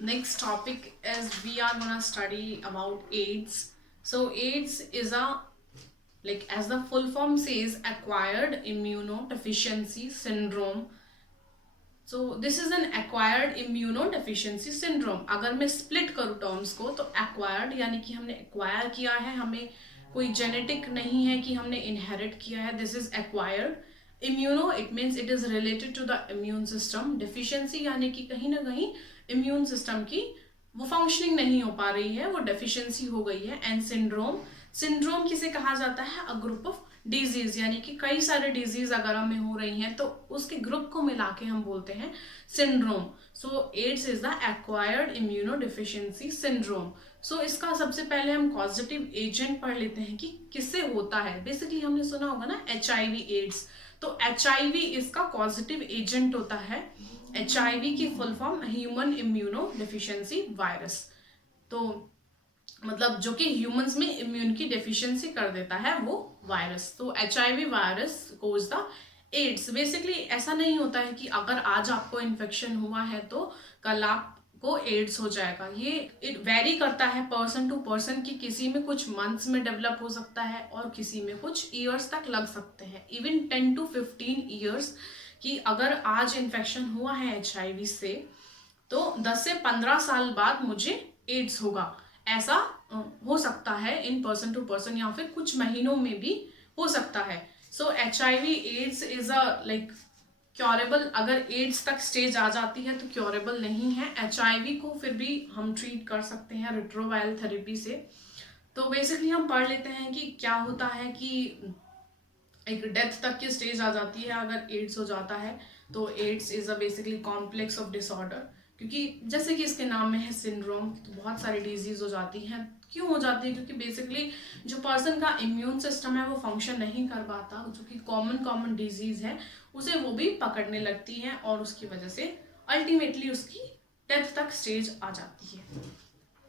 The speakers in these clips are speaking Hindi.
Next topic is we are gonna study about AIDS. So AIDS is a, like as the full form says, acquired immunodeficiency syndrome. So this is an acquired immunodeficiency syndrome. अगर मैं split करूँ terms को तो acquired यानी कि हमने acquire किया है, हमें कोई genetic नहीं है कि हमने inherit किया है. This is acquired. Immuno it means it is related to the immune system. Deficiency यानी कि कहीं ना कहीं immune system की वो फंक्शनिंग नहीं हो पा रही है, वो डेफिशिएंसी हो गई है. एंड सिंड्रोम किसे कहा जाता है? अ ग्रुप ऑफ डिजीज, यानी कि कई सारे डिजीज अगर हमें हो रही हैं तो उसके ग्रुप को मिला के हम बोलते हैं syndrome. So AIDS is the acquired immunodeficiency syndrome. So इसका सबसे पहले हम कॉजेटिव एजेंट पढ़ लेते हैं कि किससे होता है. बेसिकली हमने सुना होगा ना HIV एड्स, तो HIV इसका कॉजेटिव एजेंट होता है. HIV की full form human immuno deficiency virus. तो मतलब जो कि ह्यूमंस में इम्यून की डेफिशिएंसी कर देता है वो वायरस. तो HIV virus causes the AIDS. Basically ऐसा नहीं होता है कि अगर आज आपको इन्फेक्शन हुआ है तो कल आपको एड्स हो जाएगा. ये इट वेरी करता है पर्सन टू पर्सन कि किसी में कुछ मंथ्स में डेवलप हो सकता है और किसी में कुछ ईयर्स तक लग सकते हैं, इवन 10 to 15 ईयर्स. कि अगर आज इन्फेक्शन हुआ है HIV से तो 10 से 15 साल बाद मुझे एड्स होगा, ऐसा हो सकता है इन पर्सन टू पर्सन, या फिर कुछ महीनों में भी हो सकता है. So HIV AIDS is a like curable. अगर एड्स तक स्टेज आ जाती है तो क्योरेबल नहीं है. HIV को फिर भी हम ट्रीट कर सकते हैं रिट्रोवायरल थेरेपी से. तो बेसिकली हम पढ़ लेते हैं कि क्या होता है कि एक डेथ तक की स्टेज आ जाती है अगर एड्स हो जाता है. तो AIDS is a basically complex of disorder, क्योंकि जैसे कि इसके नाम में है सिंड्रोम, तो बहुत सारी डिजीज हो जाती हैं. क्यों हो जाती है? क्योंकि बेसिकली जो पर्सन का इम्यून सिस्टम है वो फंक्शन नहीं कर पाता, जो कि कॉमन डिजीज है उसे वो भी पकड़ने लगती हैं और उसकी वजह से अल्टीमेटली उसकी डेथ तक स्टेज आ जाती है.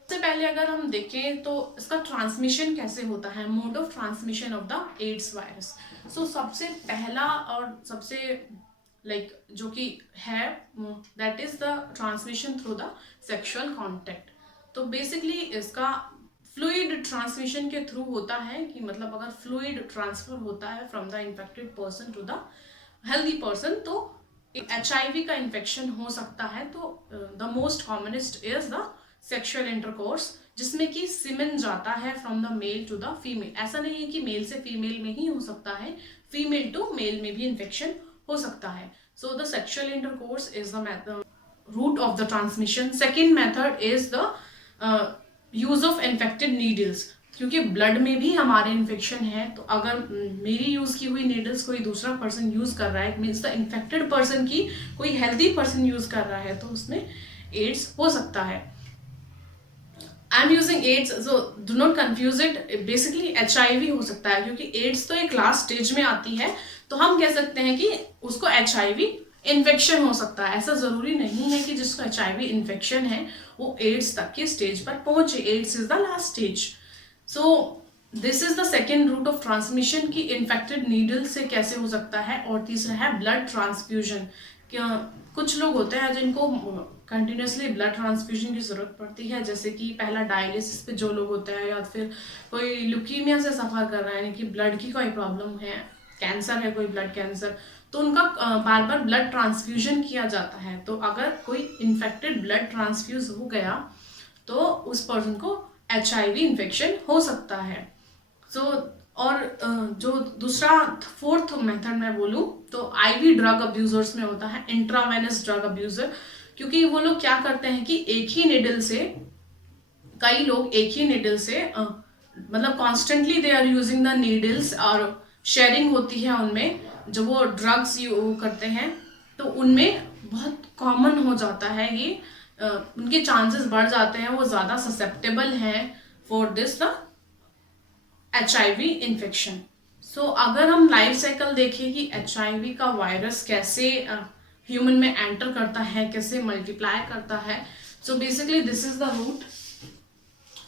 सबसे पहले अगर हम देखें तो इसका ट्रांसमिशन कैसे होता है, mode of transmission of the AIDS virus. So सबसे पहला और सबसे जो कि है that is the transmission through the sexual contact. तो बेसिकली इसका फ्लूइड ट्रांसमिशन के थ्रू होता है कि मतलब अगर फ्लूइड ट्रांसफर होता है from the infected person to the healthy person तो HIV का इन्फेक्शन हो सकता है. तो the most commonest is the sexual intercourse, जिसमें कि सीमेन जाता है from the male to the female. ऐसा नहीं है कि मेल से फीमेल में ही हो सकता है, फीमेल टू मेल में भी इन्फेक्शन हो सकता है. So the sexual intercourse is the route of the transmission. Second method is the use of infected needles. क्योंकि ब्लड में भी हमारे इन्फेक्शन है, तो अगर मेरी यूज की हुई नीडल्स कोई दूसरा पर्सन यूज कर रहा है, मीन्स द इन्फेक्टेड पर्सन की कोई हेल्दी पर्सन यूज कर रहा है, तो उसमें एड्स हो सकता है. I am using AIDS, so do not confuse it. Basically HIV हो सकता है क्योंकि एड्स तो एक लास्ट स्टेज में आती है, तो हम कह सकते हैं कि उसको HIV इन्फेक्शन हो सकता है. ऐसा जरूरी नहीं है कि जिसको HIV इन्फेक्शन है वो एड्स तक की स्टेज पर पहुंचे. AIDS is the last stage. So this is the second route of transmission कि इन्फेक्टेड नीडल से कैसे हो सकता है. और तीसरा है ब्लड ट्रांसफ्यूजन. कुछ लोग होते हैं जिनको कंटिन्यूसली ब्लड ट्रांसफ्यूजन की जरूरत पड़ती है, जैसे कि पहला डायलिसिस पे जो लोग होते हैं, या फिर कोई ल्यूकीमिया से सफर कर रहा है, यानी कि ब्लड की कोई प्रॉब्लम है, कैंसर है, कोई ब्लड कैंसर, तो उनका बार बार ब्लड ट्रांसफ्यूजन किया जाता है. तो अगर कोई इन्फेक्टेड ब्लड ट्रांसफ्यूज हो गया तो उस पर्सन को HIV इन्फेक्शन हो सकता है. सो और जो दूसरा फोर्थ मेथड मैं बोलूँ तो IV ड्रग अब्यूजर्स में होता है, इंट्रावेनस ड्रग अब्यूजर. क्योंकि वो लोग क्या करते हैं कि एक ही निडल से कई लोग एक ही निडल से मतलब constantly they are using the needles और शेयरिंग होती है उनमें. जब वो ड्रग्स करते हैं तो उनमें बहुत कॉमन हो जाता है ये, उनके चांसेस बढ़ जाते हैं, वो ज़्यादा ससेप्टेबल हैं for this the HIV infection. So अगर हम लाइफ साइकिल देखें कि HIV का वायरस कैसे ह्यूमन में एंटर करता है, कैसे मल्टीप्लाई करता है, so basically this is the route.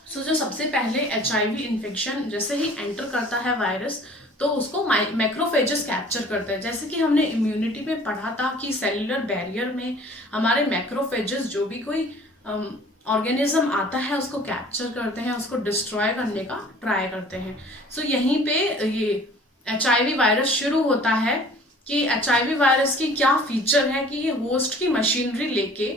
So जो सबसे पहले HIV इन्फेक्शन जैसे ही एंटर करता है वायरस, तो उसको मैक्रोफेजेस कैप्चर करते हैं. जैसे कि हमने इम्यूनिटी में पढ़ा था कि सेलुलर बैरियर में हमारे मैक्रोफेजेस जो भी कोई ऑर्गेनिज्म आता है उसको कैप्चर करते हैं, उसको डिस्ट्रॉय करने का ट्राई करते हैं। सो यहीं पे ये HIV वायरस शुरू होता है कि HIV वायरस की क्या फीचर है कि ये होस्ट की मशीनरी लेके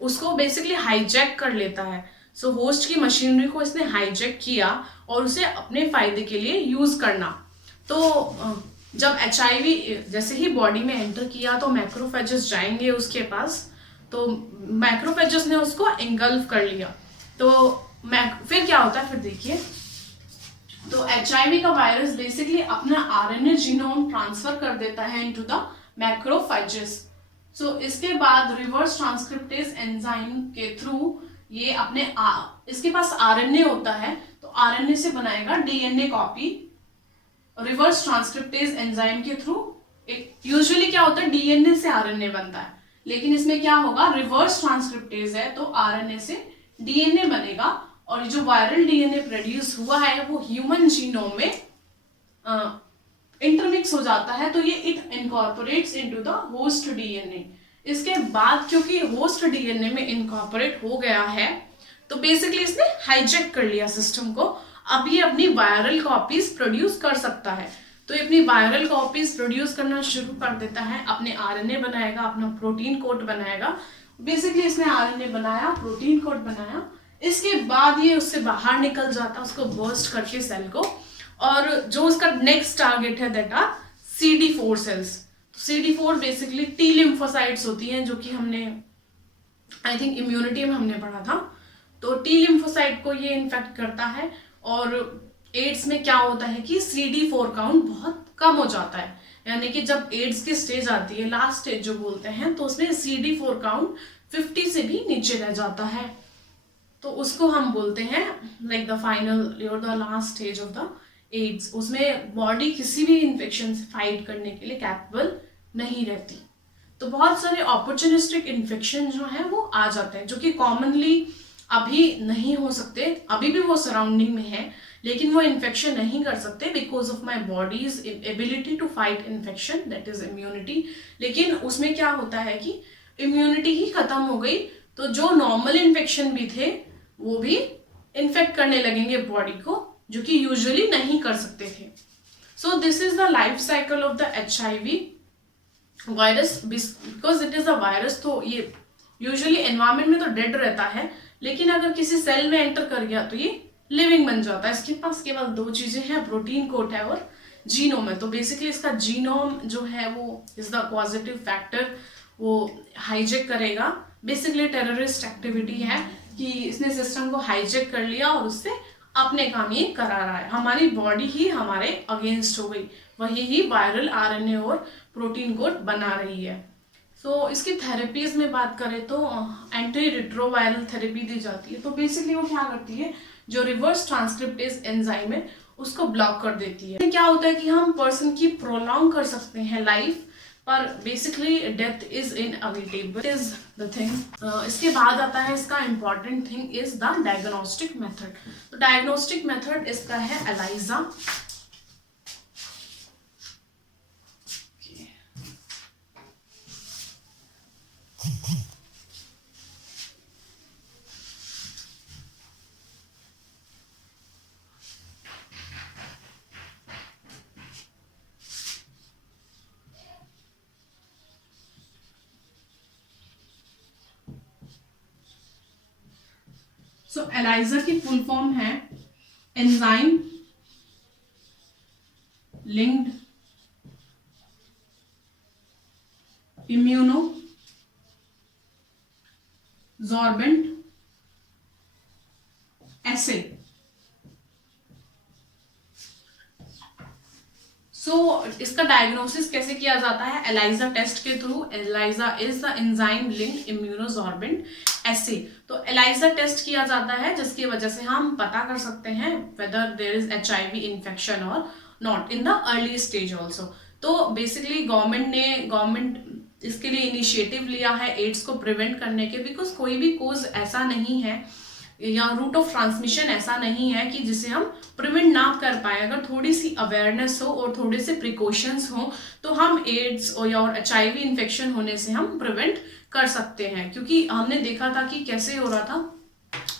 उसको बेसिकली हाईजैक कर लेता है। सो होस्ट की मशीनरी को इसने हाईजैक किया और उसे अपने फायदे के लिए यूज करना। तो जब HIV जैसे ही बॉडी में एंटर किया तो मैक्रोफेजेस जाएंगे उसके पास, तो मैक्रोफेजेस ने उसको एंगल्फ कर लिया। तो फिर क्या होता है, फिर देखिए, तो HIV का वायरस बेसिकली अपना RNA जीनोम ट्रांसफर कर देता है इनटू द मैक्रोफेजेस। सो इसके बाद रिवर्स ट्रांसक्रिप्टेज एंजाइम के थ्रू ये अपने इसके पास RNA होता है, तो RNA से बनाएगा DNA copy. Reverse transcriptase enzyme के थ्रू एक यूजुअली क्या होता है DNA से RNA बनता है, लेकिन इसमें क्या होगा, रिवर्स ट्रांसक्रिप्टेज है तो RNA से DNA बनेगा और जो वायरल DNA प्रोड्यूस हुआ है वो ह्यूमन जीनोम में इंटरमिक्स हो जाता है, तो ये it incorporates into the host DNA। इसके बाद क्योंकि होस्ट DNA में इनकॉर्पोरेट हो गया है तो बेसिकली इसने हाईजैक कर लिया सिस्टम को। अब ये अपनी वायरल कॉपीज प्रोड्यूस कर सकता है, तो ये अपनी वायरल कॉपीज प्रोड्यूस करना शुरू कर देता है, अपने RNA बनाएगा, अपना प्रोटीन कोड बनाएगा। बेसिकली इसने RNA बनाया, प्रोटीन कोड बनाया, इसके बाद ये उससे बाहर निकल जाता है उसको बर्स्ट करके सेल को, और जो उसका नेक्स्ट टारगेट है that are CD4 cells. CD4 basically T lymphocytes होती हैं, जो कि हमने आई थिंक इम्यूनिटी में हमने पढ़ा था। तो T लिम्फोसाइट को ये इन्फेक्ट करता है, और एड्स में क्या होता है कि CD4 काउंट बहुत कम हो जाता है, यानी कि जब एड्स की स्टेज आती है, लास्ट स्टेज जो बोलते हैं, तो उसमें CD4 काउंट 50 से भी नीचे रह जाता है, तो उसको हम बोलते हैं लाइक द फाइनल और the last stage of the AIDS. उसमें बॉडी किसी भी इन्फेक्शन से फाइट करने के लिए कैपेबल नहीं रहती। तो बहुत सारे अपॉर्चुनिस्टिक इन्फेक्शन जो है वो आ जाते हैं, जो कि कॉमनली अभी नहीं हो सकते, अभी भी वो सराउंडिंग में है, लेकिन वो इन्फेक्शन नहीं कर सकते because of my body's ability to fight infection, that is immunity. लेकिन उसमें क्या होता है कि इम्यूनिटी ही खत्म हो गई, तो जो नॉर्मल इन्फेक्शन भी थे वो भी इन्फेक्ट करने लगेंगे बॉडी को, जो कि यूजुअली नहीं कर सकते थे। सो this is the life cycle of the HIV virus, because it is a virus. तो ये यूजुअली एनवायरमेंट में तो डेड रहता है, लेकिन अगर किसी सेल में एंटर कर गया तो ये लिविंग बन जाता है। इसके पास केवल दो चीजें हैं, प्रोटीन कोड है और जीनोम है। तो बेसिकली इसका जीनोम जो है वो इज द पॉजिटिव फैक्टर, वो हाईजैक करेगा। बेसिकली टेररिस्ट एक्टिविटी है कि इसने सिस्टम को हाईजैक कर लिया और उससे अपने काम ये करा रहा है। हमारी बॉडी ही हमारे अगेंस्ट हो गई, वही ही वायरल RNA और प्रोटीन कोड बना रही है। सो इसकी थेरेपीज में बात करें तो एंटी रिट्रोवायरल थेरेपी दी जाती है। तो बेसिकली वो क्या करती है, जो रिवर्स ट्रांसक्रिप्टेज एंजाइम है उसको ब्लॉक कर देती है। क्या होता है कि हम पर्सन की प्रोलॉन्ग कर सकते हैं लाइफ, पर basically death is inevitable is the thing. इसके बाद आता है इसका important thing is the diagnostic method. तो डायग्नोस्टिक मेथड इसका है एलाइजा। सो एलाइजा की फुल फॉर्म है enzyme linked immuno sorbent assay. So इसका डायग्नोसिस कैसे किया जाता है, एलाइजा टेस्ट के through. ELISA is the enzyme linked immunosorbent assay. तो एलाइजा टेस्ट किया जाता है जिसकी वजह से हम पता कर सकते हैं whether there is HIV infection और not in the early stage also. तो बेसिकली गवर्नमेंट इसके लिए इनिशिएटिव लिया है एड्स को प्रिवेंट करने के, बिकॉज कोई भी कोज ऐसा नहीं है या रूट ऑफ ट्रांसमिशन ऐसा नहीं है कि जिसे हम प्रिवेंट ना कर पाए। अगर थोड़ी सी अवेयरनेस हो और थोड़े से प्रिकॉशंस हो तो हम एड्स और HIV इन्फेक्शन होने से हम प्रिवेंट कर सकते हैं। क्योंकि हमने देखा था कि कैसे हो रहा था,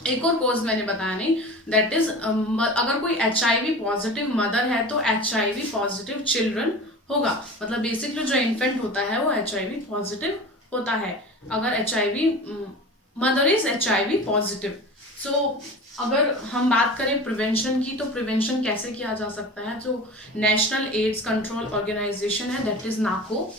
एक और कॉज मैंने बताया नहीं, दैट इज अगर कोई HIV पॉजिटिव मदर है तो HIV पॉजिटिव चिल्ड्रन होगा। मतलब बेसिकली जो इन्फेंट होता है वो HIV पॉजिटिव होता है अगर HIV mother is HIV positive. So अगर हम बात करें प्रिवेंशन की, तो प्रिवेंशन कैसे किया जा सकता है? जो नेशनल एड्स कंट्रोल ऑर्गेनाइजेशन है, that is NACO.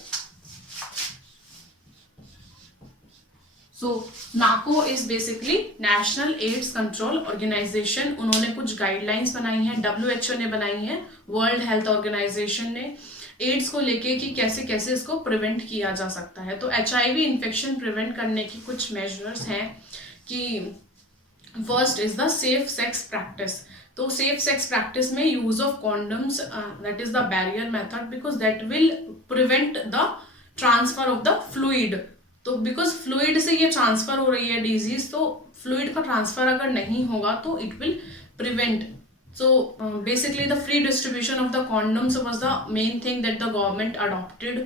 So NACO is basically national AIDS control organisation. उन्होंने कुछ गाइडलाइंस बनाई हैं, WHO ने बनाई है, वर्ल्ड हेल्थ ऑर्गेनाइजेशन ने, एड्स को लेके कि कैसे कैसे इसको प्रिवेंट किया जा सकता है। तो HIV इन्फेक्शन प्रिवेंट करने की कुछ मेजर्स हैं कि first is the safe sex practice. तो सेफ सेक्स प्रैक्टिस में use of condoms, that is the barrier method, because that will prevent the transfer of the fluid. तो बिकॉज फ्लूइड से ये ट्रांसफर हो रही है डिजीज, तो फ्लूइड का ट्रांसफर अगर नहीं होगा तो it will prevent. So basically the free distribution of the condoms was the main thing that the government adopted.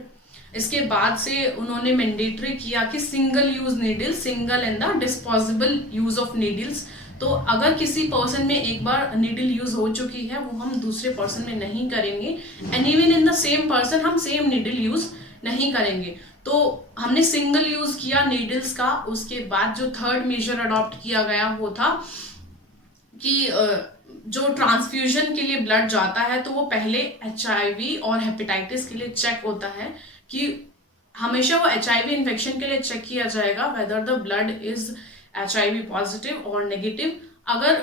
इसके बाद से उन्होंने मैंडेटरी किया कि single use needles, single and the disposable use of needles. तो अगर किसी पर्सन में एक बार नीडल यूज हो चुकी है वो हम दूसरे पर्सन में नहीं करेंगे, and even in the same person हम सेम नीडल यूज नहीं करेंगे। तो हमने सिंगल यूज किया नीडल्स का। उसके बाद जो थर्ड मेजर अडॉप्ट किया गया वो था कि जो ट्रांसफ्यूजन के लिए ब्लड जाता है तो वो पहले HIV और हेपेटाइटिस के लिए चेक होता है, कि हमेशा वो HIV इन्फेक्शन के लिए चेक किया जाएगा whether the blood is HIV positive और नेगेटिव। अगर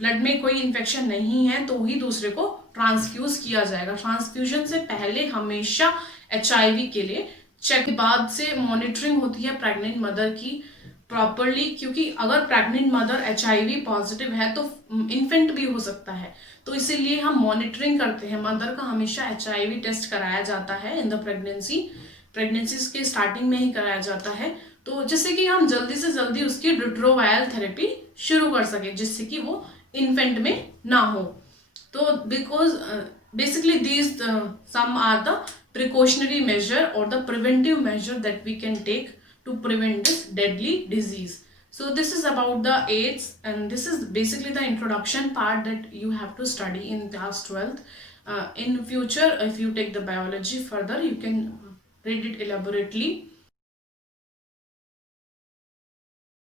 ब्लड में कोई इन्फेक्शन नहीं है तो ही दूसरे को ट्रांसफ्यूज किया जाएगा। ट्रांसफ्यूजन से पहले हमेशा HIV के लिए चेक। बाद से मॉनिटरिंग होती है प्रेग्नेंट मदर की प्रॉपरली, क्योंकि अगर प्रेग्नेंट मदर HIV पॉजिटिव है तो इन्फेंट भी हो सकता है। तो इसीलिए हम मॉनिटरिंग करते हैं मदर का, हमेशा HIV टेस्ट कराया जाता है इन द प्रेगनेंसी के स्टार्टिंग में ही कराया जाता है, तो जिससे कि हम जल्दी से जल्दी उसकी रिट्रोवायरल थेरेपी शुरू कर सके, जिससे कि वो इन्फेंट में ना हो। तो because basically these some are the precautionary measure or the preventive measure that we can take to prevent this deadly disease. So this is about the AIDS, and this is basically the introduction part that you have to study in class 12th. In future, if you take the biology further, you can read it elaborately.